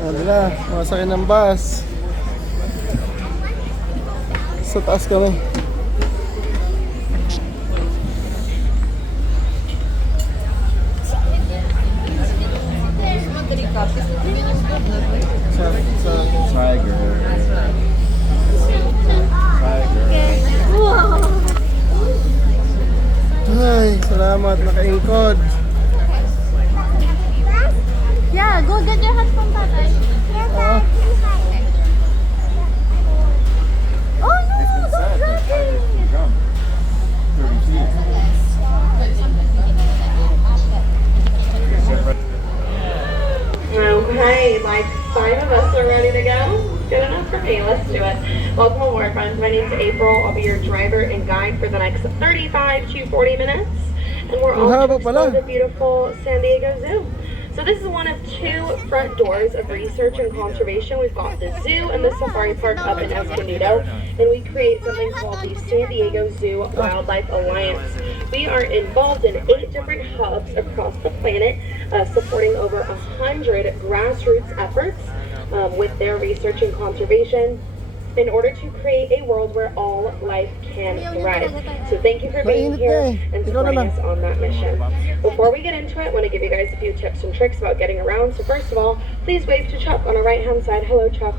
Ano na, masakay ng bus. Sa taas kami. Sa Tiger. Ay, salamat, nakaingkod. Yeah, go get your husband, Tatay. Ah, Oh no, don't drop it. Jump 30 feet. Okay, like 5 of us are ready to go. Good enough for me. Let's do it. Welcome aboard, friends. My name's April. I'll be your driver and guide for the next 35 to 40 minutes. And we're Ang off haba to pala. explore the beautiful San Diego Zoo. So this is one of 2 front doors of research and conservation. We've got the zoo and the safari park up in Escondido, and we create something called the San Diego Zoo Wildlife Alliance. We are involved in 8 different hubs across the planet, supporting over 100 grassroots efforts with their research and conservation in order to create a world where all life can thrive. So thank you for being here and supporting us on that mission. Before we get into it, I want to give you guys a few tips and tricks about getting around. So first of all, please wave to Chuck on our right hand side. Hello, Chuck.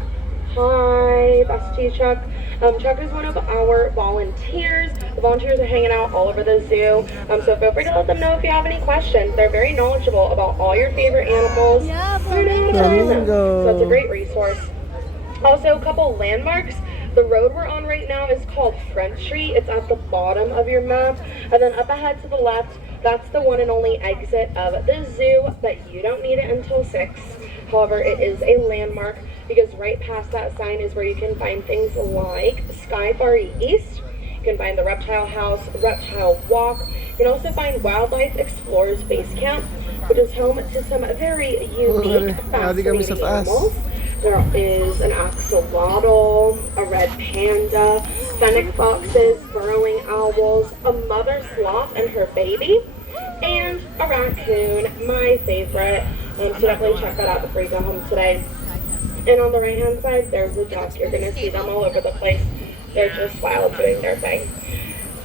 Hi, that's to you, Chuck. Chuck is one of our volunteers. The volunteers are hanging out all over the zoo. So feel free to let them know if you have any questions. They're very knowledgeable about all your favorite animals. Flamingo. So it's a great resource. Also, a couple landmarks. The road we're on right now is called Front Street. It's at the bottom of your map. And then up ahead to the left, that's the one and only exit of the zoo, but you don't need it until 6. However, it is a landmark because right past that sign is where you can find things like Skyfari East. You can find the Reptile House, Reptile Walk. You can also find Wildlife Explorers Base Camp, which is home to some very unique, fascinating animals. There is an axolotl, a red panda, fennec foxes, burrowing owls, a mother sloth and her baby, and a raccoon, my favorite. So definitely check that out before you go home today. And on the right hand side, there's a duck. You're going to see them all over the place. They're just wild doing their thing.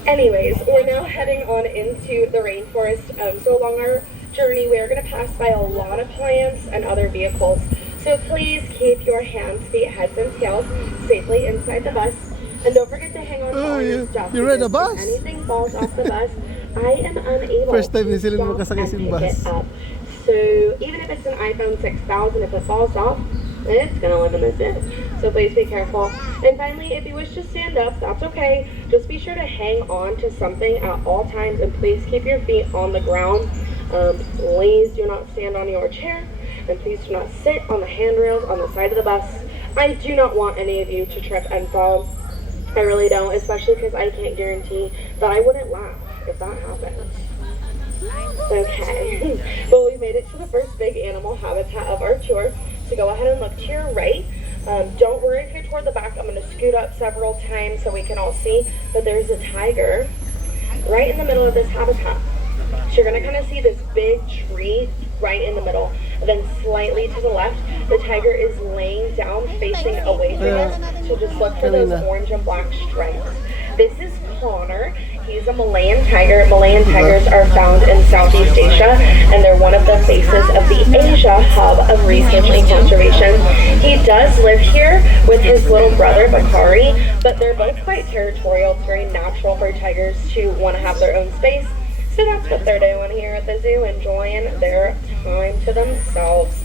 Anyways, we're now heading on into the rainforest. So along our journey, we are going to pass by a lot of plants and other vehicles. So please keep your hands, feet, heads, and tails safely inside the bus. And don't forget to hang on to all your stuff. You ride a because bus? If anything falls off the bus, I am unable First time to ni Celine stop makasakay and sa pick bus. it up. So even if it's an iPhone 6000, if it falls off, it's gonna live in the zoo. So please be careful. And finally, if you wish to stand up, that's okay. Just be sure to hang on to something at all times, and please keep your feet on the ground. Please do not stand on your chair, and please do not sit on the handrails on the side of the bus. I do not want any of you to trip and fall. I really don't, especially because I can't guarantee that I wouldn't laugh if that happened. Okay, well, we made it to the first big animal habitat of our tour, so go ahead and look to your right. Don't worry if you're toward the back. I'm going to scoot up several times so we can all see that there's a tiger right in the middle of this habitat. So you're going to kind of see this big tree right in the middle. And then slightly to the left, the tiger is laying down facing away from us. So just look for those orange and black stripes. This is Connor. He's a Malayan tiger. Malayan tigers are found in Southeast Asia, and they're one of the faces of the Asia Hub of Research and Conservation. He does live here with his little brother, Bakari, but they're both quite territorial. It's very natural for tigers to want to have their own space. So that's what they're doing here at the zoo, enjoying their time to themselves.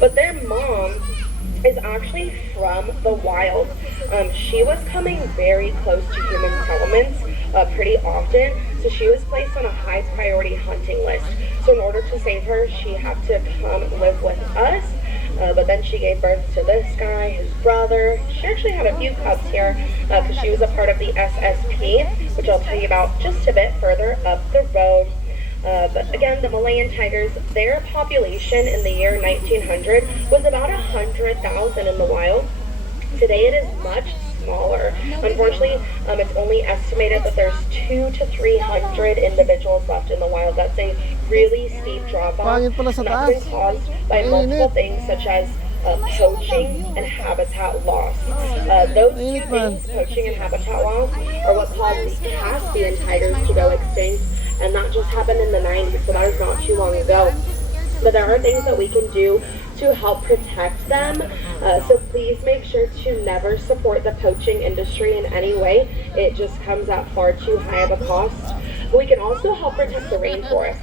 But their mom is actually from the wild. She was coming very close to human settlements pretty often, so she was placed on a high priority hunting list. So in order to save her, she had to come live with us. But then she gave birth to this guy, his brother. She actually had a few cubs here because she was a part of the SSP, which I'll tell you about just a bit further up the road. But again, the Malayan tigers, their population in the year 1900 was about 100,000 in the wild. Today it is much smaller. Unfortunately, it's only estimated that there's 200 to 300 individuals left in the wild. That's a really steep drop off. Pangit pala sa And that's been taas. caused by multiple things such as poaching and habitat loss. Those two things, poaching and habitat loss, are what caused the Caspian tigers to go extinct, and that just happened in the 90s, so that is not too long ago. But there are things that we can do to help protect them. So please make sure to never support the poaching industry in any way. It just comes at far too high of a cost. We can also help protect the rainforest.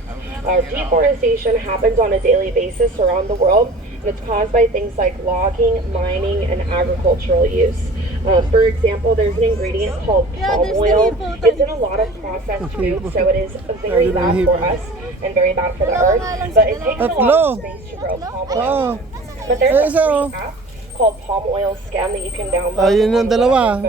Deforestation happens on a daily basis around the world, and it's caused by things like logging, mining, and agricultural use. For example, there's an ingredient called palm oil. It's in a lot of processed foods, so it is very bad for us and very bad for the earth. But it takes a lot of space to grow palm oil. But there's a free app called Palm Oil Scan that you can download on the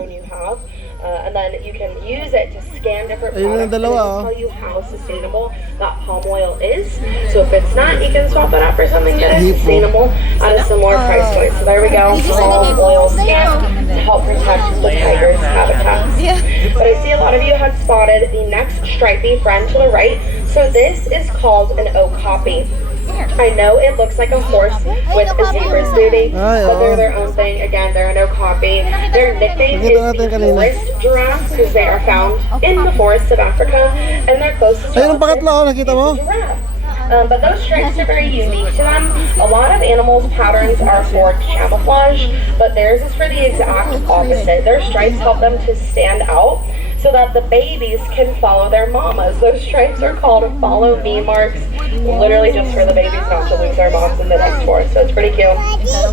phone you have. And then you can use it to scan different products and it'll tell you how sustainable that palm oil is. So if it's not, you can swap it out for something that is sustainable at a similar price point. So there we go, palm oil scan to help protect the tiger's habitats. But I see a lot of you had spotted the next stripy friend to the right. So this is called an okapi. I know it looks like a horse with a zebra's booty, but they're their own thing. Again, they're an okapi. Their nickname is the forest giraffe because they are found in the forests of Africa, and their closest relative is a giraffe. But those stripes are very unique to them. A lot of animals' patterns are for camouflage, but theirs is for the exact opposite. Their stripes help them to stand out so that the babies can follow their mamas. Those stripes are called follow me marks, literally just for the babies not to lose their moms in the next forest. So it's pretty cute.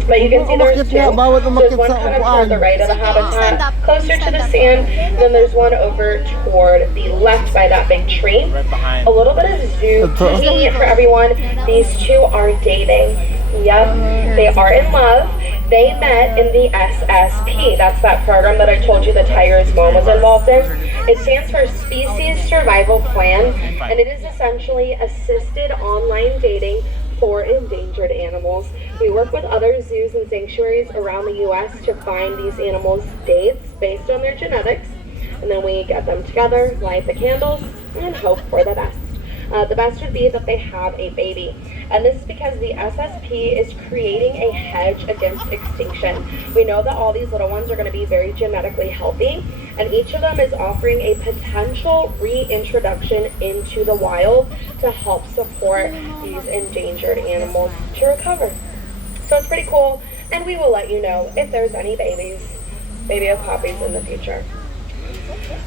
But you can see there's two. There's one kind of toward the right of the habitat, closer to the sand, and then there's one over toward the left by that big tree. A little bit of zoo tea for everyone. These two are dating. Yep, they are in love. They met in the SSP. That's that program that I told you the tiger's mom was involved in. It stands for Species Survival Plan, and it is essentially assisted online dating for endangered animals. We work with other zoos and sanctuaries around the U.S. to find these animals dates based on their genetics, and then we get them together, light the candles, and hope for the best. The best would be that they have a baby. And this is because the SSP is creating a hedge against extinction. We know that all these little ones are going to be very genetically healthy, and each of them is offering a potential reintroduction into the wild to help support these endangered animals to recover. So it's pretty cool, and we will let you know if there's any baby okapis in the future.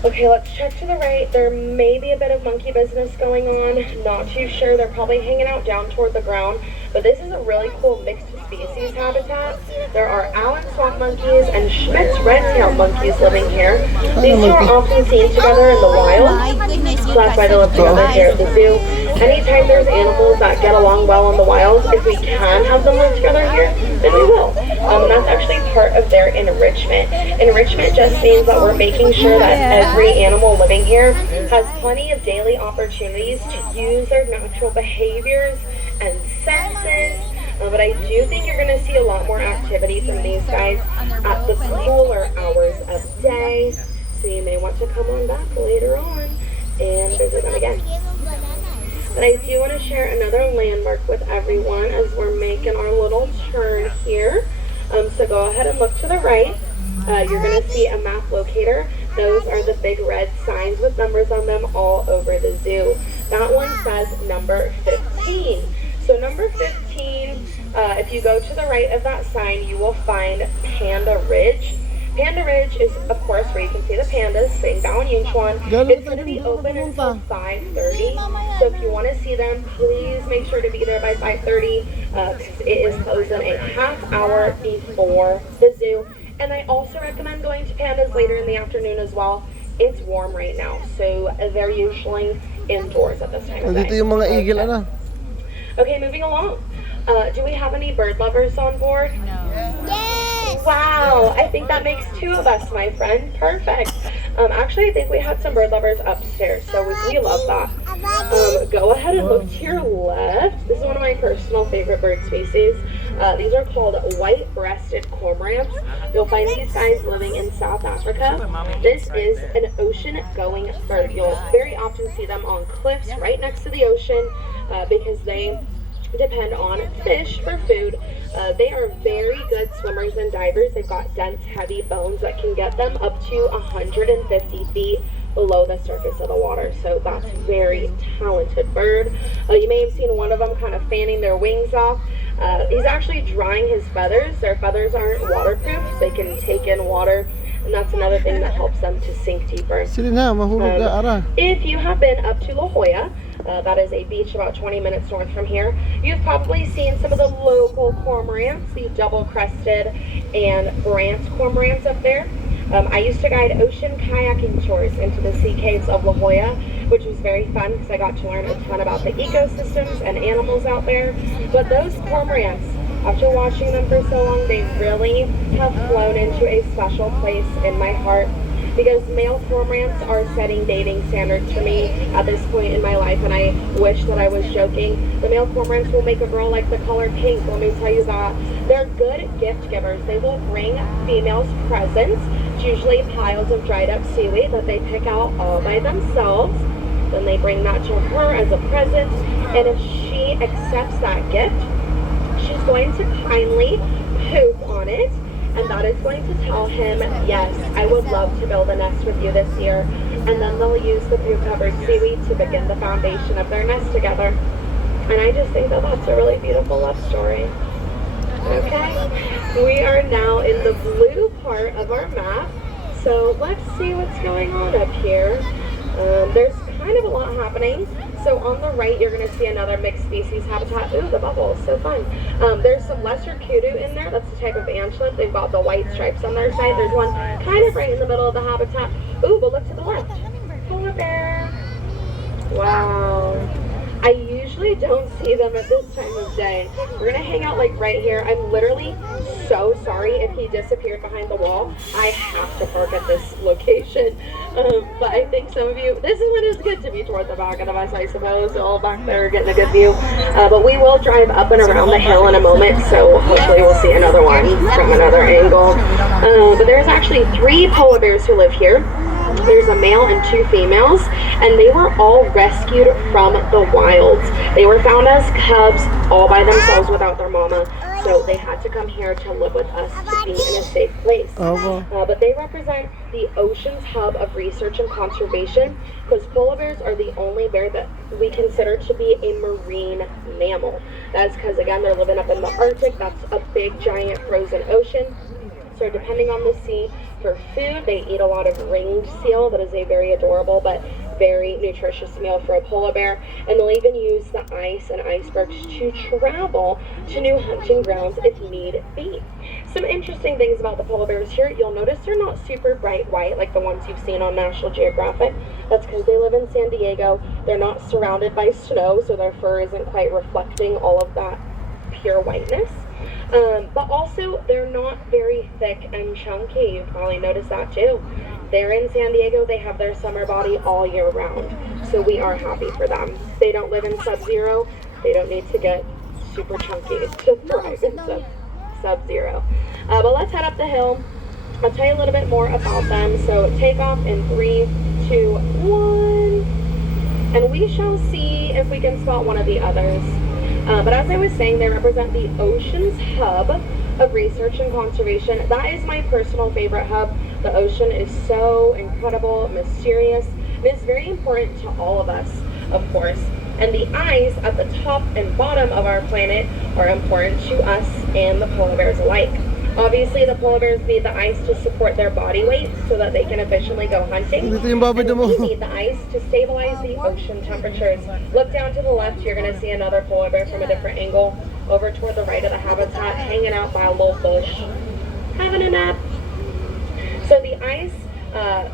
Okay, let's check to the right. There may be a bit of monkey business going on. Not too sure. They're probably hanging out down toward the ground. But this is a really cool mixed species habitat. There are Allen swamp monkeys and Schmidt's red-tailed monkeys living here. These two are often seen together in the wild. So that's why they live together here at the zoo. Anytime there's animals that get along well in the wild, if we can have them live together here, then we will. And that's actually part of their enrichment. Enrichment just means that we're making sure that every animal living here has plenty of daily opportunities to use their natural behaviors and senses. But I do think you're going to see a lot more activity from these guys at the cooler hours of day. So you may want to come on back later on and visit them again. But I do want to share another landmark with everyone as we're making our little turn here. So go ahead and look to the right. You're going to see a map locator. Those are the big red signs with numbers on them all over the zoo. That one says number 15. So number 15, if you go to the right of that sign, you will find Panda Ridge. Panda Ridge is, of course, where you can see the pandas, St. Bao and Yinchuan. It's going to be open until 5:30. So if you want to see them, please make sure to be there by 5:30 because it is closing a half hour before the zoo. And I also recommend going to pandas later in the afternoon as well. It's warm right now, so they're usually indoors at this time of day. Dito yung mga eagle, ano? Okay, moving along. Do we have any bird lovers on board? No. Yes! Wow, I think that makes two of us, my friend. Perfect. Actually, I think we had some bird lovers upstairs, so we love that. Go ahead and look to your left. This is one of my personal favorite bird species. These are called white-breasted cormorants. You'll find these guys living in South Africa. This is an ocean-going bird. You'll very often see them on cliffs right next to the ocean because they depend on fish for food. They are very good swimmers and divers. They've got dense, heavy bones that can get them up to 150 feet below the surface of the water. So that's a very talented bird. You may have seen one of them kind of fanning their wings off. He's actually drying his feathers. Their feathers aren't waterproof, so they can take in water. And that's another thing that helps them to sink deeper. Sige na, mahulog ka, Ara. If you have been up to La Jolla, that is a beach about 20 minutes north from here, you've probably seen some of the local cormorants, the double-crested and Brant cormorants up there. I used to guide ocean kayaking tours into the sea caves of La Jolla, which was very fun because I got to learn a ton about the ecosystems and animals out there. But those cormorants, after watching them for so long, they really have flown into a special place in my heart, because male cormorants are setting dating standards for me at this point in my life, and I wish that I was joking. The male cormorants will make a girl like the color pink, let me tell you that. They're good gift givers. They will bring females presents, usually piles of dried up seaweed that they pick out all by themselves. Then they bring that to her as a present, and if she accepts that gift, she's going to kindly poop on it, and that is going to tell him, yes, I would love to build a nest with you this year. And then they'll use the poop-covered seaweed to begin the foundation of their nest together. And I just think that that's a really beautiful love story. Okay, we are now in the blue part of our map, so let's see what's going on up here. There's kind of a lot happening. So on the right, you're going to see another mixed species habitat. Ooh, the bubbles, so fun. There's some lesser kudu in there. That's a type of antler. They've got the white stripes on their side. There's one kind of right in the middle of the habitat. Ooh, but look to the left. Polar bear. Wow. I usually don't see them at this time of day. We're going to hang out like right here. I'm literally so sorry if he disappeared behind the wall. I have to park at this location. But I think some of you, this is when it's good to be toward the back of the bus, I suppose. All back there getting a good view. But we will drive up and around the hill in a moment, so hopefully we'll see another one from another angle. But there's actually 3 polar bears who live here. There's a male and 2 females, and they were all rescued from the wilds. They were found as cubs all by themselves without their mama, so they had to come here to live with us to be in a safe place. But they represent the ocean's hub of research and conservation, because polar bears are the only bear that we consider to be a marine mammal. That's because, again, they're living up in the Arctic. That's a big, giant frozen ocean. So depending on the sea, for food, they eat a lot of ringed seal. That is a very adorable but very nutritious meal for a polar bear. And they'll even use the ice and icebergs to travel to new hunting grounds if need be. Some interesting things about the polar bears here. You'll notice they're not super bright white like the ones you've seen on National Geographic. That's because they live in San Diego. They're not surrounded by snow, so their fur isn't quite reflecting all of that pure whiteness. But also, they're not very thick and chunky. You've probably noticed that too. They're in San Diego. They have their summer body all year round. So we are happy for them. They don't live in sub-zero. They don't need to get super chunky to thrive in sub-zero. But let's head up the hill. I'll tell you a little bit more about them. So take off in 3, 2, 1. And we shall see if we can spot one of the others. But as I was saying, they represent the ocean's hub of research and conservation. That is my personal favorite hub. The ocean is so incredible, mysterious, and it's very important to all of us, of course. And the ice at the top and bottom of our planet are important to us and the polar bears alike. Obviously, the polar bears need the ice to support their body weight so that they can efficiently go hunting. And we need the ice to stabilize the ocean temperatures. Look down to the left, you're going to see another polar bear from a different angle. Over toward the right of the habitat, hanging out by a little bush, having a nap. So the ice,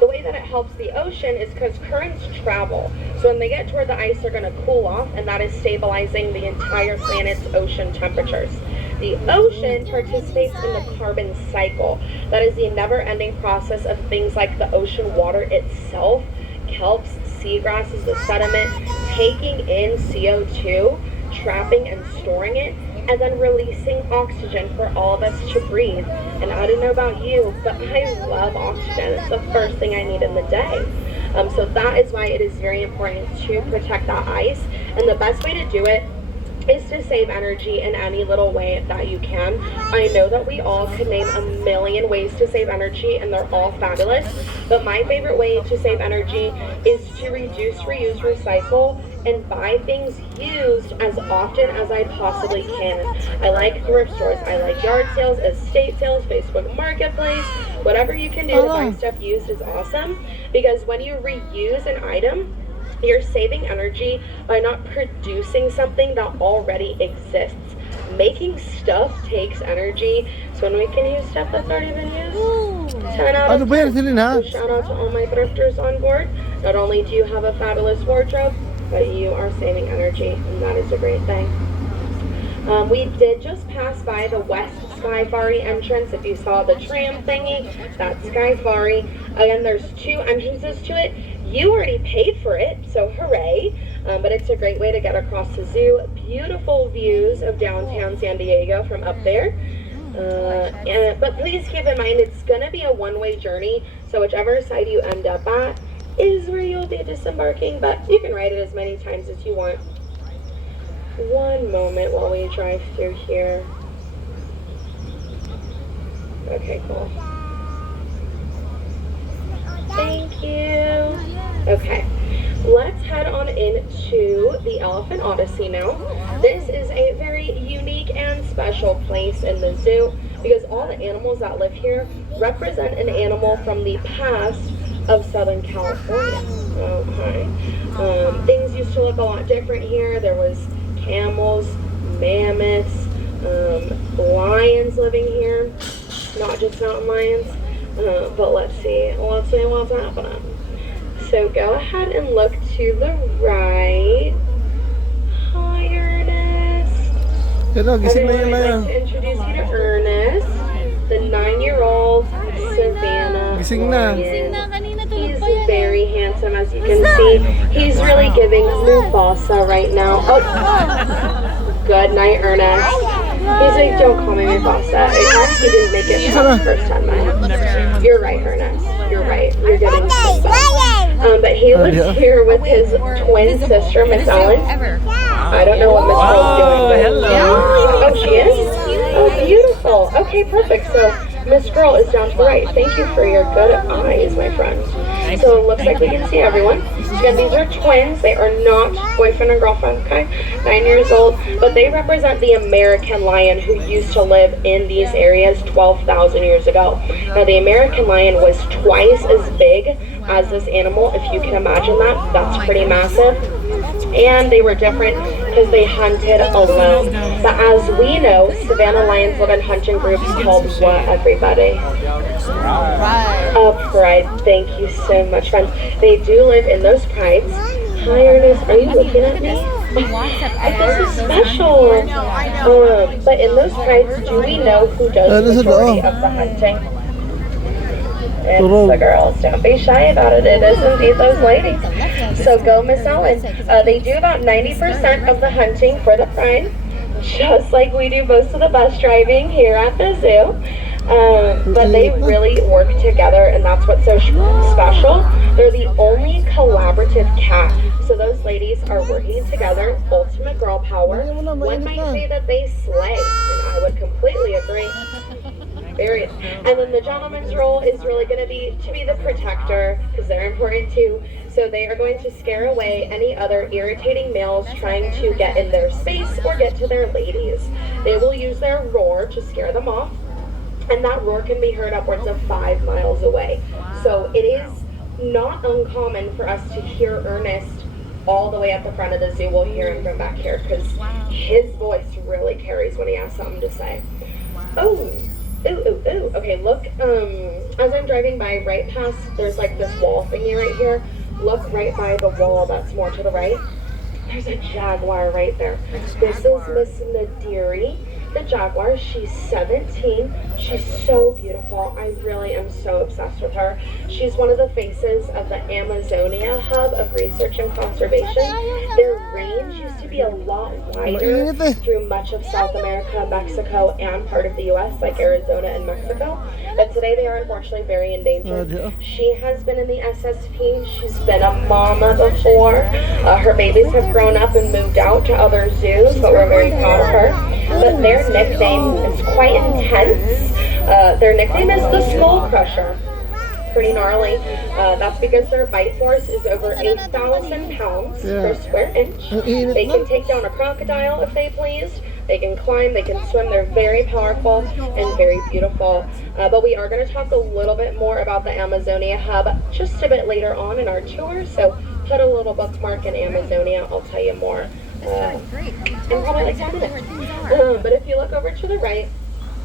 the way that it helps the ocean is because currents travel. So when they get toward the ice, they're going to cool off, and that is stabilizing the entire planet's ocean temperatures. The ocean participates in the carbon cycle. That is the never-ending process of things like the ocean water itself, kelps, seagrasses, the sediment, taking in CO2, trapping and storing it, and then releasing oxygen for all of us to breathe. And I don't know about you, but I love oxygen. It's the first thing I need in the day. So that is why it is very important to protect that ice. And the best way to do it is to save energy in any little way that you can. I know that we all could name a million ways to save energy and they're all fabulous, but my favorite way to save energy is to reduce, reuse, recycle, and buy things used as often as I possibly can. I like thrift stores, I like yard sales, estate sales, Facebook Marketplace, whatever you can do to buy stuff used is awesome, because when you reuse an item, you're saving energy by not producing something that already exists. Making stuff takes energy, so when we can use stuff that's already been used, 10 out Ano of ba yan, 10. Celine, ha? So shout out to all my thrifters on board. Not only do you have a fabulous wardrobe, but you are saving energy, and that is a great thing. We did just pass by the West Skyfari entrance. If you saw the tram thingy, that's Skyfari. Again, there's 2 entrances to it. You already paid for it, so hooray. But it's a great way to get across the zoo. Beautiful views of downtown San Diego from up there. But please keep in mind, it's going to be a one-way journey, so whichever side you end up at is where you'll be disembarking, but you can ride it as many times as you want. One moment while we drive through here. Okay, cool. Thank you. Okay, let's head on into the Elephant Odyssey now. This is a very unique and special place in the zoo because all the animals that live here represent an animal from the past of Southern California. Okay. Things used to look a lot different here. There was camels, mammoths, lions living here, not just mountain lions. But let's see what's happening. So go ahead and look to the right. Hi, Ernest. Hello, gising na Okay, yan na I'd yan. like to introduce you to Ernest, the 9-year-old Savannah Gising na. lion. Kanina tulog He's pa yan. very handsome, as you can see. He's really giving Mufasa right now. Oh, good night, Ernest. He's like, don't call me Mufasa. In fact, he didn't make it past the first 10 minutes. You're right, Ernest. You're right. You're getting Simba. But he lives here with his twin sister, Miss Ellen. I don't know what Miss Ellen's doing. But hello. Oh, she is? Oh, beautiful. Okay, perfect. So Miss Girl is down to the right. Thank you for your good eyes, my friend. So it looks like we can see everyone. Again, these are twins. They are not boyfriend and girlfriend, okay? 9 years old. But they represent the American lion who used to live in these areas 12,000 years ago. Now, the American lion was twice as big as this animal. If you can imagine that, that's pretty massive. And they were different because they hunted alone. But as we know, Savannah lions live in hunting groups called what, everybody? Pride. Thank you so much, friends. They do live in those prides. Hi, Ernest. Are you looking at me? This is special. But in those prides, do we know who does the majority of the hunting? It's the girls. Don't be shy about it. It is indeed those ladies. So go, Miss Ellen. They do about 90% of the hunting for the pride, just like we do most of the bus driving here at the zoo. But they really work together, and that's what's so special. They're the only collaborative cat. So those ladies are working together, ultimate girl power. One might say that they slay, and I would completely agree. Period. And then the gentleman's role is really going to be the protector, because they're important too. So they are going to scare away any other irritating males trying to get in their space or get to their ladies. They will use their roar to scare them off, and that roar can be heard upwards of 5 miles away. So it is not uncommon for us to hear Ernest all the way at the front of the zoo. We'll hear him from back here because his voice really carries when he has something to say. Oh. Ooh. Okay, look, as I'm driving by right past, there's like this wall thingy right here. Look right by the wall that's more to the right. There's a jaguar right there. This is Miss Nadiri. the jaguar. She's 17. She's so beautiful. I really am so obsessed with her. She's one of the faces of the Amazonia Hub of Research and Conservation. Their range used to be a lot wider through much of South America, Mexico, and part of the U.S., like Arizona and Mexico. But today they are unfortunately very endangered. She has been in the SSP. She's been a mama before. Her babies have grown up and moved out to other zoos, but we're very proud of her. But their nickname is quite intense. Their nickname is the Skull Crusher. Pretty gnarly. That's because their bite force is over 8,000 pounds per square inch. They can take down a crocodile if they please. They can climb, they can swim. They're very powerful and very beautiful. But we are going to talk a little bit more about the Amazonia Hub just a bit later on in our tour. So put a little bookmark in Amazonia. I'll tell you more in probably like 10 minutes. But if you look over to the right,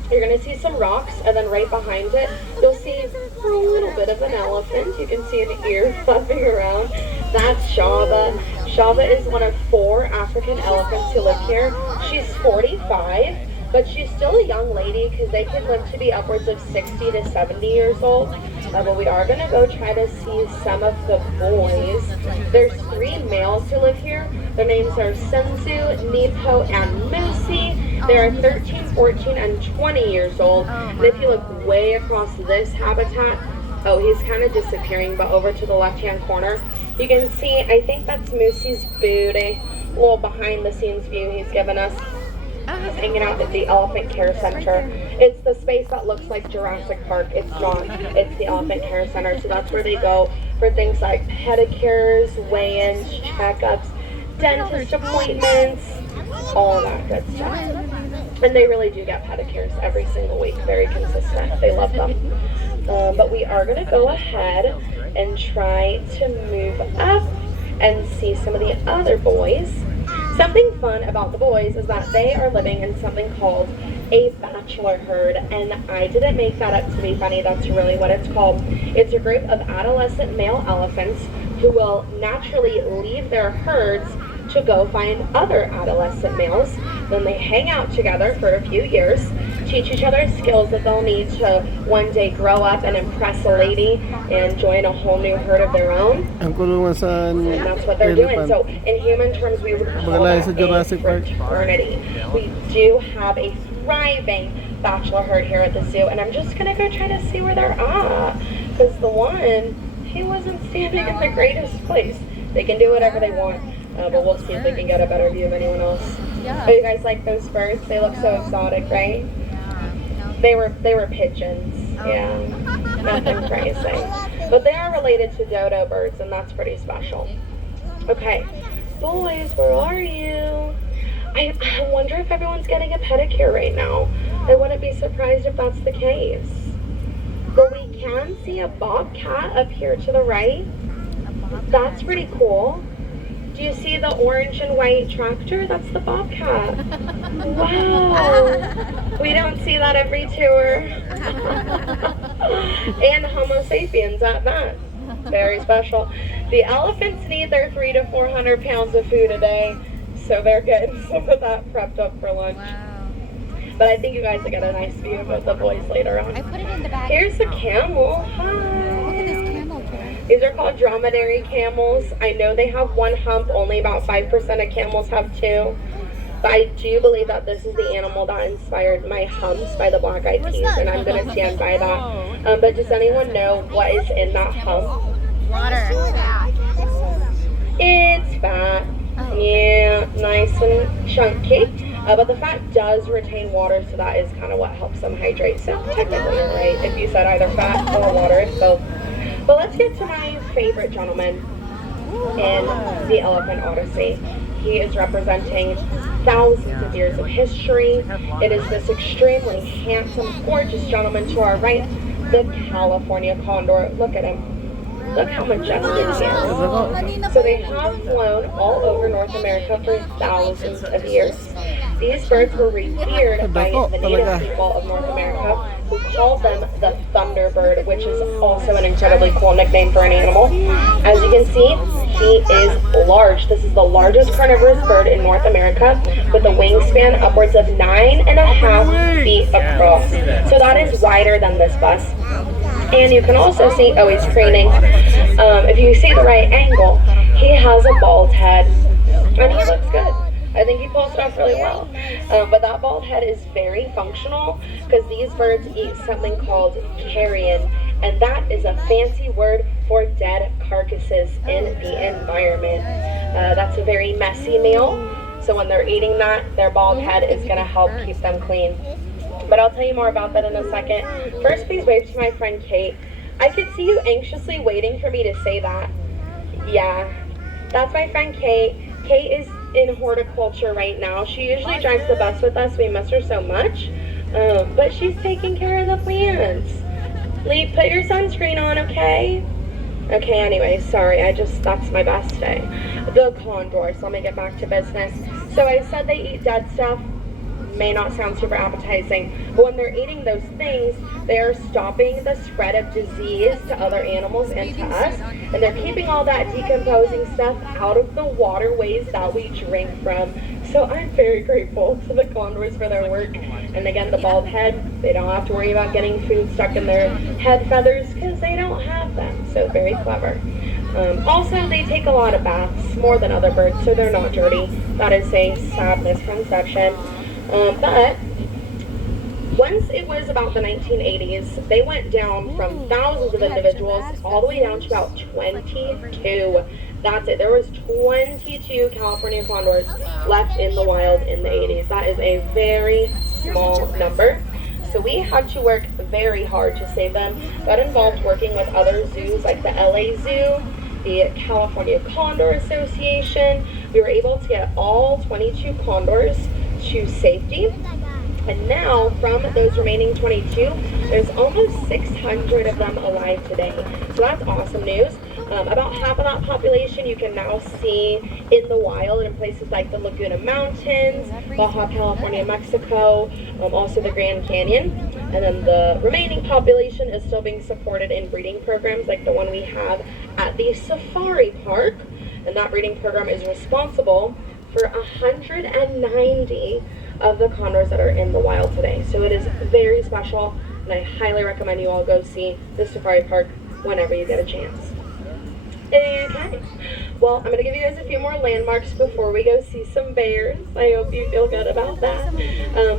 you're going to see some rocks, and then right behind it, you'll see a little bit of an elephant. You can see an ear fluffing around. That's Shava. Shava is one of 4 African elephants who live here. She's 45, but she's still a young lady because they can live to be upwards of 60 to 70 years old. But we are going to go try to see some of the boys. There's 3 males who live here. Their names are Senzu, Nepo, and Moosey. They're 13, 14, and 20 years old. And if you look way across this habitat, oh, he's kind of disappearing, but over to the left-hand corner, you can see, I think that's Moosey's booty. A little behind-the-scenes view he's given us. He's hanging out at the Elephant Care Center. It's the space that looks like Jurassic Park. It's not. It's the Elephant Care Center. So that's where they go for things like pedicures, weigh-ins, checkups, dentist appointments, all that good stuff. And they really do get pedicures every single week. Very consistent. They love them. But we are going to go ahead and try to move up and see some of the other boys. Something fun about the boys is that they are living in something called a bachelor herd, and I didn't make that up to be funny. That's really what it's called. It's a group of adolescent male elephants who will naturally leave their herds to go find other adolescent males. Then they hang out together for a few years, teach each other skills that they'll need to one day grow up and impress a lady and join a whole new herd of their own. Ang kulungan sa And that's what they're doing. So in human terms, we would call that a fraternity. We do have a thriving bachelor herd here at the zoo, and I'm just gonna go try to see where they're at, because the one, he wasn't standing in the greatest place. They can do whatever they want, but we'll see if they can get a better view of anyone else. Oh, you guys like those birds? They look so exotic, right? They were pigeons. Yeah, nothing crazy. But they are related to dodo birds, and that's pretty special. Okay, boys, where are you? I wonder if everyone's getting a pedicure right now. I wouldn't be surprised if that's the case. But we can see a bobcat up here to the right. That's pretty cool. Do you see the orange and white tractor? That's the bobcat. Wow. We don't see that every tour. And Homo sapiens at that. Very special. The elephants need their 300 to 400 pounds of food a day, so they're getting some of that prepped up for lunch. But I think you guys will get a nice view of the boys later on. I put it in the bag. Here's the camel. Hi. Look at this camel. These are called dromedary camels. I know they have 1 hump. Only about 5% of camels have 2. But I do believe that this is the animal that inspired my humps by the Black Eyed Peas, and I'm going to stand by that. But does anyone know what is in that hump? Water. It's fat. Yeah, nice and chunky. But the fat does retain water, so that is kind of what helps them hydrate. So technically you're right if you said either fat or water, it's both. But let's get to my favorite gentleman in the Elephant Odyssey. He is representing thousands of years of history. It is this extremely handsome, gorgeous gentleman to our right, the California condor. Look at him. Look how majestic he is. So they have flown all over North America for thousands of years. These birds were revered by Dako the talaga. native people of North America, who called them the thunderbird, which is also an incredibly cool nickname for an animal. As you can see, he is large. This is the largest carnivorous bird in North America, with a wingspan upwards of 9.5 feet across. So that is wider than this bus. And you can also see, oh, he's craning. If you see the right angle, he has a bald head, and he looks good. I think he pulls it off really well. But that bald head is very functional because these birds eat something called carrion, and that is a fancy word for dead carcasses in the environment. That's a very messy meal, so when they're eating that, their bald head is going to help keep them clean. But I'll tell you more about that in a second. First, please wave to my friend Kate. I could see you anxiously waiting for me to say that. Yeah, that's my friend Kate. Kate is in horticulture right now. She usually drives the bus with us. We miss her so much. But she's taking care of the plants. Lee, put your sunscreen on, okay? Okay, anyway, sorry. That's my best day. The condors. Let me get back to business. So I said they eat dead stuff. May not sound super appetizing, but when they're eating those things, they are stopping the spread of disease to other animals and to us, and they're keeping all that decomposing stuff out of the waterways that we drink from. So I'm very grateful to the condors for their work. And again, the bald head, they don't have to worry about getting food stuck in their head feathers because they don't have them. So very clever. Also, they take a lot of baths, more than other birds, so they're not dirty. That is a sad misconception. But once it was about the 1980s, they went down from thousands of individuals all the way down to about 22. That's it. There was 22 California condors left in the wild in the 80s. That is a very small number. So we had to work very hard to save them. That involved working with other zoos like the LA Zoo, the California Condor Association. We were able to get all 22 condors to safety, and now from those remaining 22, there's almost 600 of them alive today. So that's awesome news. About half of that population you can now see in the wild in places like the Laguna Mountains, Baja California, Mexico, also the Grand Canyon. And then the remaining population is still being supported in breeding programs like the one we have at the Safari Park. And that breeding program is responsible for 190 of the condors that are in the wild today. So it is very special, and I highly recommend you all go see the Safari Park whenever you get a chance. Okay, well, I'm going to give you guys a few more landmarks before we go see some bears. I hope you feel good about that.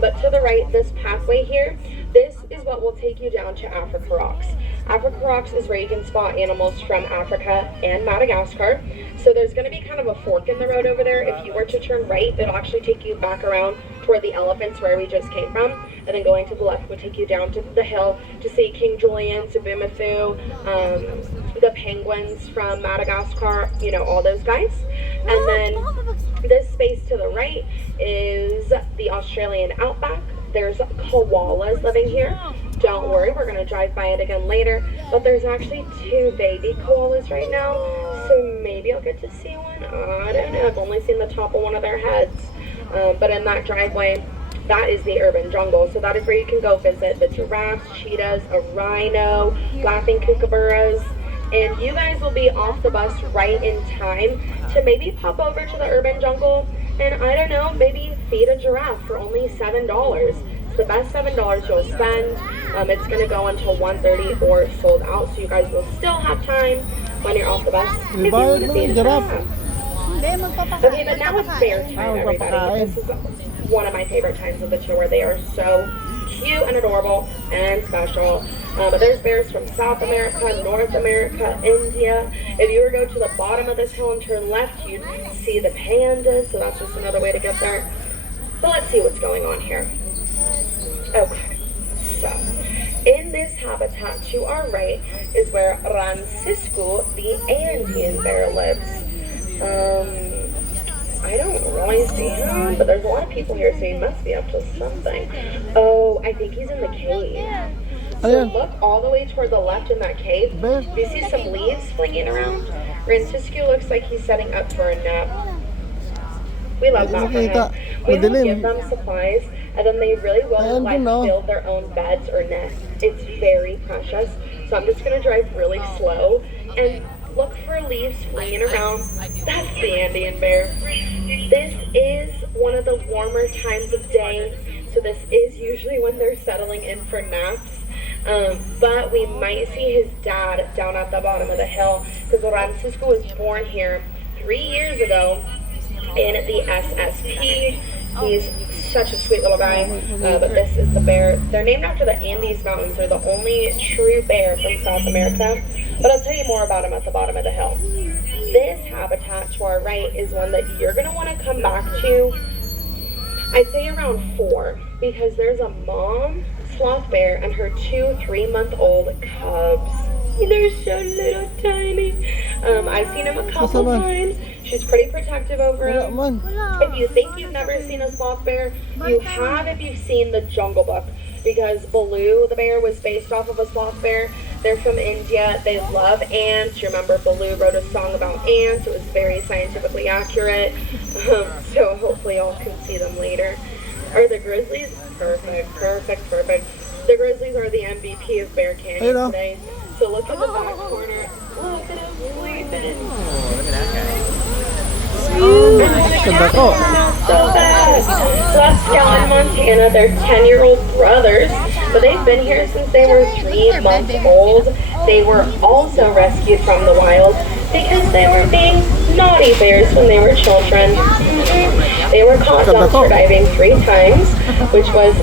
But to the right, this pathway here, this is what will take you down to Africa Rocks. Africa Rocks is where you can spot animals from Africa and Madagascar. So there's going to be kind of a fork in the road over there. If you were to turn right, it'll actually take you back around toward the elephants where we just came from. And then going to the left would take you down to the hill to see King Julian, Subimathu, the penguins from Madagascar, you know, all those guys. And then this space to the right is the Australian outback. There's koalas living here. Don't worry, we're going to drive by it again later. But there's actually 2 baby koalas right now. So maybe I'll get to see one. I don't know. I've only seen the top of one of their heads. But in that driveway, that is the urban jungle. So that is where you can go visit the giraffes, cheetahs, a rhino, laughing kookaburras. And you guys will be off the bus right in time to maybe pop over to the urban jungle and, I don't know, maybe feed a giraffe for only $7. It's the best $7 you'll spend. It's going to go until 1:30 or sold out, so you guys will still have time when you're off the bus if you want to feed a giraffe. Okay, but now it's bear time, everybody. This is one of my favorite times of the tour. They are so cute and adorable and special. But there's bears from South America, North America, India. If you were to go to the bottom of this hill and turn left, you'd see the pandas, so that's just another way to get there. But let's see what's going on here. Okay, so in this habitat to our right is where Francisco, the Andean bear, lives. I don't really see him, but there's a lot of people here, so he must be up to something. Oh, I think he's in the cave. So look all the way toward the left in that cave. You see some leaves flinging around? Francisco looks like he's setting up for a nap. We love Hindi Bethlehem. makita. We will Madilim. give them supplies, and then they really will Ayan like dun, oh. build their own beds or nests. It's very precious. So I'm just gonna drive really slow and look for leaves flying around. That's the Andean bear. This is one of the warmer times of day, so this is usually when they're settling in for naps. But we might see his dad down at the bottom of the hill because Francisco was born here 3 years ago in the SSP. He's such a sweet little guy, but this is the bear. They're named after the Andes Mountains. They're the only true bear from South America. But I'll tell you more about him at the bottom of the hill. This habitat to our right is one that you're going to want to come back to, I'd say around 4, because there's a mom sloth bear and her 2 3-month-old cubs. They're so little tiny. I've seen him a couple Kasama. times. She's pretty protective over Wala him. man. If you think you've never seen a sloth bear, you have if you've seen the Jungle Book, because Baloo the bear was based off of a sloth bear. They're from India. They love ants. You remember Baloo wrote a song about ants. It was very scientifically accurate. So hopefully y'all can see them later. Are the grizzlies? Perfect. The grizzlies are the MVP of Bear Canyon Ayun, oh. today. So look at the back corner. Look at him sleeping. Ganda ko. So bad. So that's Scout and Montana. They're 10-year-old brothers, but they've been here since they were 3 months old. They were also rescued from the wild because they were being naughty bears when they were children. They were caught dumpster diving 3 times, which was,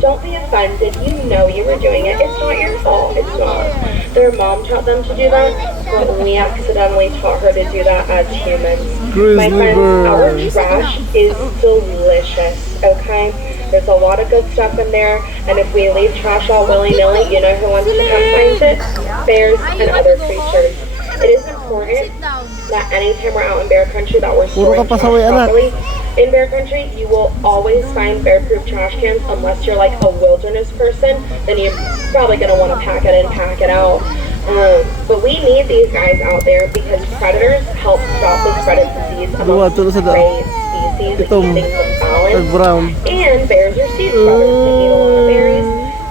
don't be offended. You know you were doing it. It's not your fault. It's not. Their mom taught them to do that, but we accidentally taught her to do that as humans. My Grizzly friends, our bears. trash is delicious, okay? There's a lot of good stuff in there, and if we leave trash all willy-nilly, you know who wants to come find it? Bears and other creatures. It is important that anytime we're out in bear country that we're storing ka trash pasaway, anak. properly. In bear country, you will always find bear-proof trash cans unless you're like a wilderness person. Then you're probably going to want to pack it in, pack it out. But we need these guys out there because predators help stop the spread of disease Dua, among tulo sa prey species, Itom. keeping them balanced. Brown. And bears are seed spreaders. They eat a lot of berries,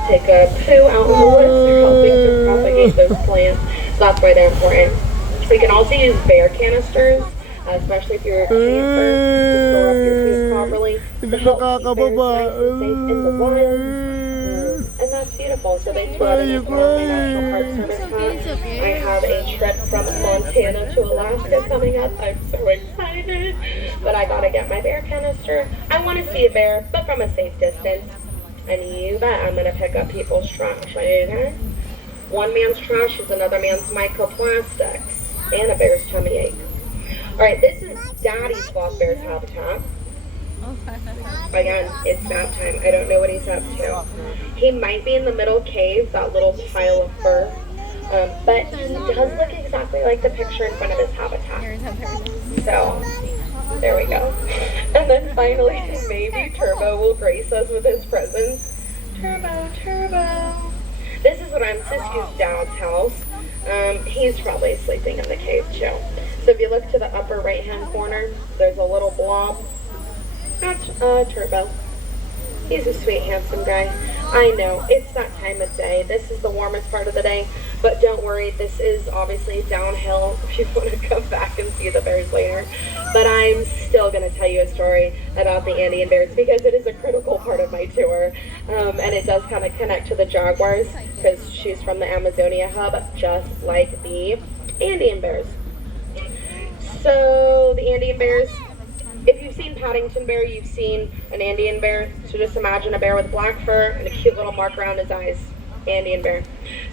take a poo out in the woods. They're helping to propagate those plants. So that's why they're important. We can also use bear canisters, especially if you're a camper, to store up your food properly. To help keep bears nice and safe in the wild. And that's beautiful. So they throw it in the National Park Service hat. I have a trip from Montana to Alaska coming up. I'm so excited. But I gotta get my bear canister. I want to see a bear, but from a safe distance. And you bet I'm gonna pick up people's trash, okay? One man's trash is another man's microplastics and a bear's tummy ache. Alright, this is Daddy Sloth Bear's habitat. Again, it's nap time. I don't know what he's up to. He might be in the middle cave, that little pile of fur. But he does look exactly like the picture in front of his habitat. So, there we go. And then finally, maybe Turbo will grace us with his presence. Turbo. This is Francisco's dad's house. He's probably sleeping in the cave too. So if you look to the upper right-hand corner, there's a little blob. That's Turbo. He's a sweet, handsome guy. I know, it's that time of day. This is the warmest part of the day, but don't worry, this is obviously downhill if you want to come back and see the bears later. But I'm still going to tell you a story about the Andean bears because it is a critical part of my tour. And it does kind of connect to the jaguars because she's from the Amazonia hub, just like the Andean bears. So the Andean bears, if you've seen Paddington Bear, you've seen an Andean bear. So just imagine a bear with black fur and a cute little mark around his eyes. Andean bear.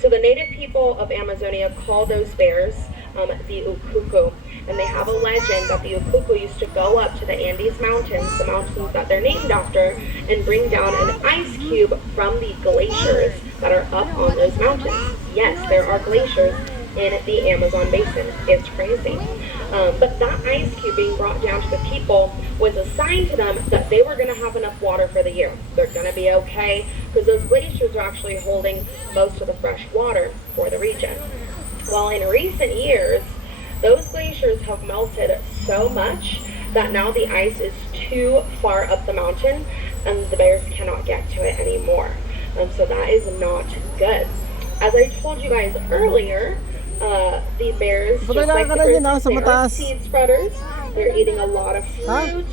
So the native people of Amazonia call those bears the Ukuku. And they have a legend that the Ukuku used to go up to the Andes Mountains, the mountains that they're named after, and bring down an ice cube from the glaciers that are up on those mountains. Yes, there are glaciers in the Amazon basin. It's crazy. But that ice cube being brought down to the people was a sign to them that they were going to have enough water for the year. They're going to be okay because those glaciers are actually holding most of the fresh water for the region. Well, in recent years, those glaciers have melted so much that now the ice is too far up the mountain and the bears cannot get to it anymore. So that is not good. As I told you guys earlier, the bears, just like the grizzlies, they are seed spreaders. They're eating a lot of fruit.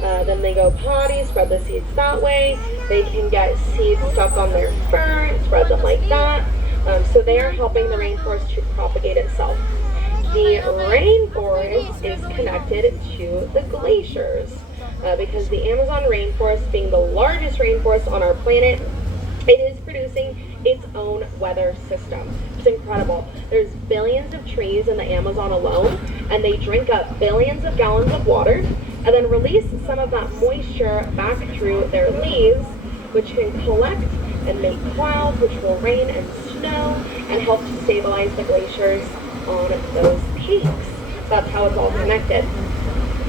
Then they go potty, spread the seeds that way. They can get seeds stuck on their fur and spread them like that. So they are helping the rainforest to propagate itself. The rainforest is connected to the glaciers because the Amazon rainforest, being the largest rainforest on our planet, it is producing its own weather system. It's incredible. There's billions of trees in the Amazon alone, and they drink up billions of gallons of water and then release some of that moisture back through their leaves, which can collect and make clouds, which will rain and snow and help to stabilize the glaciers on those peaks. That's how it's all connected.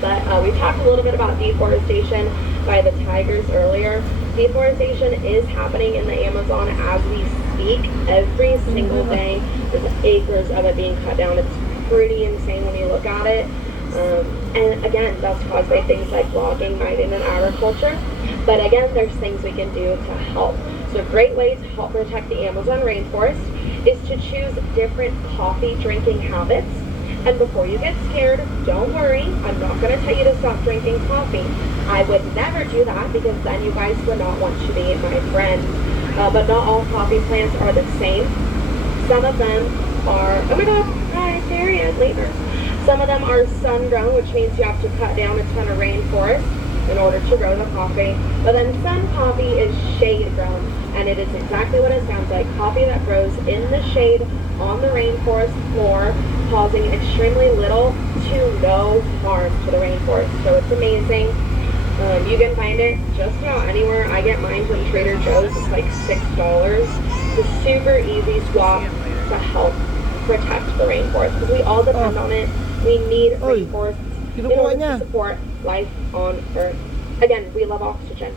But we talked a little bit about deforestation by the tigers earlier. Deforestation is happening in the Amazon as we speak. Every single day, there's acres of it being cut down. It's pretty insane when you look at it. And again, that's caused by things like logging, mining, and agriculture. But again, there's things we can do to help. So a great way to help protect the Amazon rainforest is to choose different coffee drinking habits. And before you get scared, don't worry. I'm not going to tell you to stop drinking coffee. I would never do that because then you guys would not want to be my friend. But not all coffee plants are the same. Some of them are, oh my god, hi, there he is, later. Some of them are sun-grown, which means you have to cut down a ton of rainforest in order to grow the coffee. But then some coffee is shade-grown, and it is exactly what it sounds like. Coffee that grows in the shade on the rainforest floor, causing extremely little to no harm to the rainforest. So it's amazing. You can find it just about anywhere. I get mine from Trader Joe's. It's like $6. It's a super easy swap to help protect the rainforest because we all depend on it. We need rainforests in order to support life on Earth. Again, we love oxygen.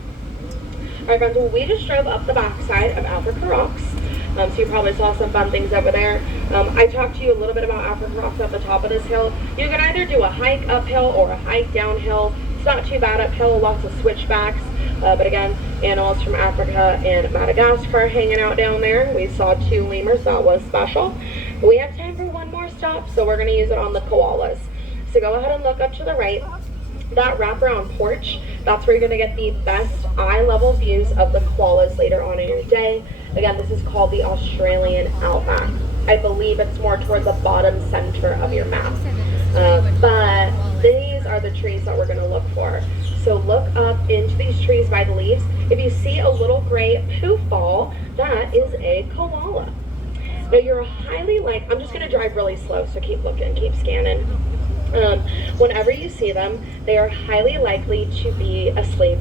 Alright friends, well, we just drove up the backside of Africa Rocks. So you probably saw some fun things over there. I talked to you a little bit about Africa Rocks at the top of this hill. You can either do a hike uphill or a hike downhill. It's not too bad uphill, lots of switchbacks. But again, animals from Africa and Madagascar hanging out down there. We saw 2 lemurs, that was special. We have time for one more stop, so we're going to use it on the koalas. So go ahead and look up to the right. That wraparound porch, that's where you're going to get the best eye-level views of the koalas later on in your day. Again, this is called the Australian Outback. I believe it's more towards the bottom center of your map. But these are the trees that we're going to look for. So look up into these trees by the leaves. If you see a little gray poof ball, that is a koala. Now you're highly likely, I'm just going to drive really slow, so keep looking, keep scanning. Whenever you see them, they are highly likely to be asleep.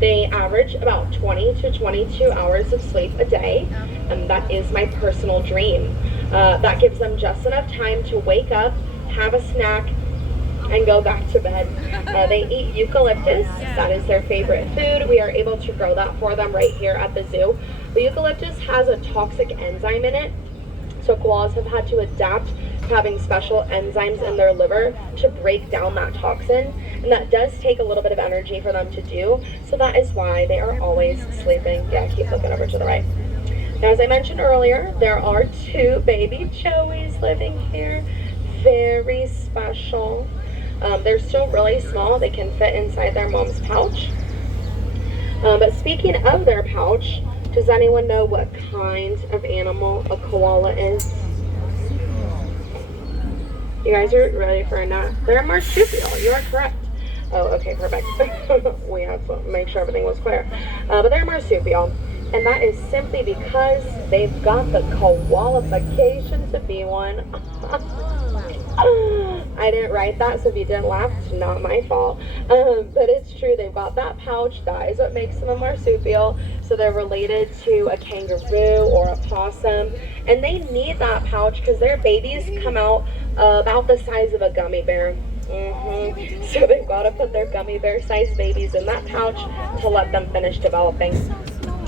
They average about 20 to 22 hours of sleep a day, and that is my personal dream. That gives them just enough time to wake up, have a snack, and go back to bed. They eat eucalyptus. That is their favorite food. We are able to grow that for them right here at the zoo. The eucalyptus has a toxic enzyme in it, so koalas have had to adapt to having special enzymes in their liver to break down that toxin, and that does take a little bit of energy for them to do, so that is why they are always sleeping. Yeah, keep looking over to the right. Now, as I mentioned earlier, there are 2 baby joeys living here. Very special. They're still really small. They can fit inside their mom's pouch. But speaking of their pouch, does anyone know what kind of animal a koala is? You guys are ready for a nap? They're a marsupial. You are correct. Oh, okay, perfect. We had to make sure everything was clear. But they're a marsupial. And that is simply because they've got the qualification to be one. I didn't write that, so if you didn't laugh, it's not my fault. But it's true, they've got that pouch. That is what makes them a marsupial. So they're related to a kangaroo or a possum. And they need that pouch because their babies come out about the size of a gummy bear. So they've got to put their gummy bear sized babies in that pouch to let them finish developing.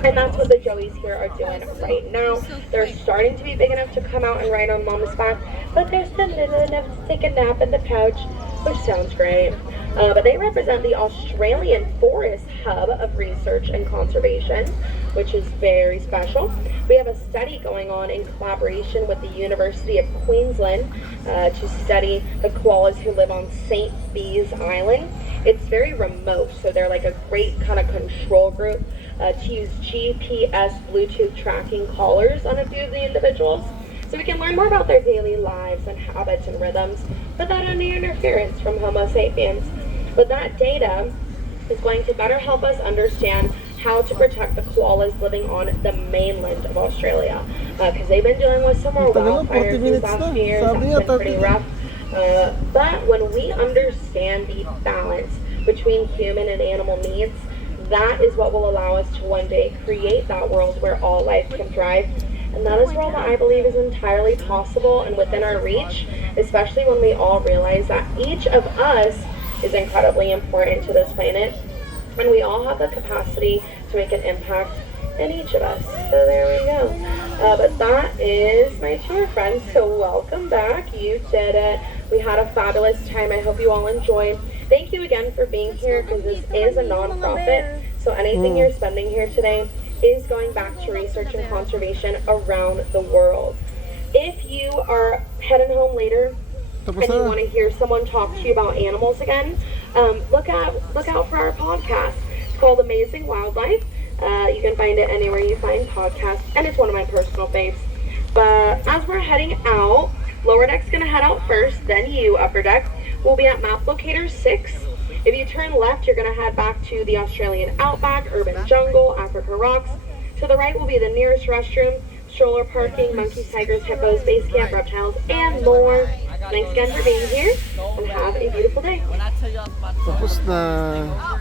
And that's what the joeys here are doing right now. They're starting to be big enough to come out and ride on mom's back, but they're still little enough to take a nap in the pouch. which sounds great. But they represent the Australian Forest Hub of Research and Conservation, which is very special. We have a study going on in collaboration with the University of Queensland to study the koalas who live on St. Bees Island. It's very remote, so they're like a great kind of control group to use GPS Bluetooth tracking collars on a few of the individuals, so we can learn more about their daily lives and habits and rhythms without any interference from Homo sapiens. But that data is going to better help us understand how to protect the koalas living on the mainland of Australia, because they've been dealing with some more wildfires these last few years. That's been pretty rough. But when we understand the balance between human and animal needs, that is what will allow us to one day create that world where all life can thrive. And that is a world that I believe is entirely possible and within our reach, especially when we all realize that each of us is incredibly important to this planet, and we all have the capacity to make an impact in each of us. So there we go. But that is my tour, friends. So welcome back. You did it. We had a fabulous time. I hope you all enjoyed. Thank you again for being here, because this is a non-profit. So anything you're spending here today is going back to research and conservation around the world. If you are heading home later and you want to hear someone talk to you about animals again, look out for our podcast. It's called Amazing Wildlife. You can find it anywhere you find podcasts, and it's one of my personal faves. But as we're heading out, Lower Deck's going to head out first, then you, Upper Deck. We'll be at map locator 6. If you turn left, you're going to head back to the Australian Outback, Urban Jungle, Africa Rocks. To the right will be the nearest restroom, stroller parking, monkeys, tigers, hippos, base camp, reptiles, and more. Thanks again for being here, and have a beautiful day. Tapos na.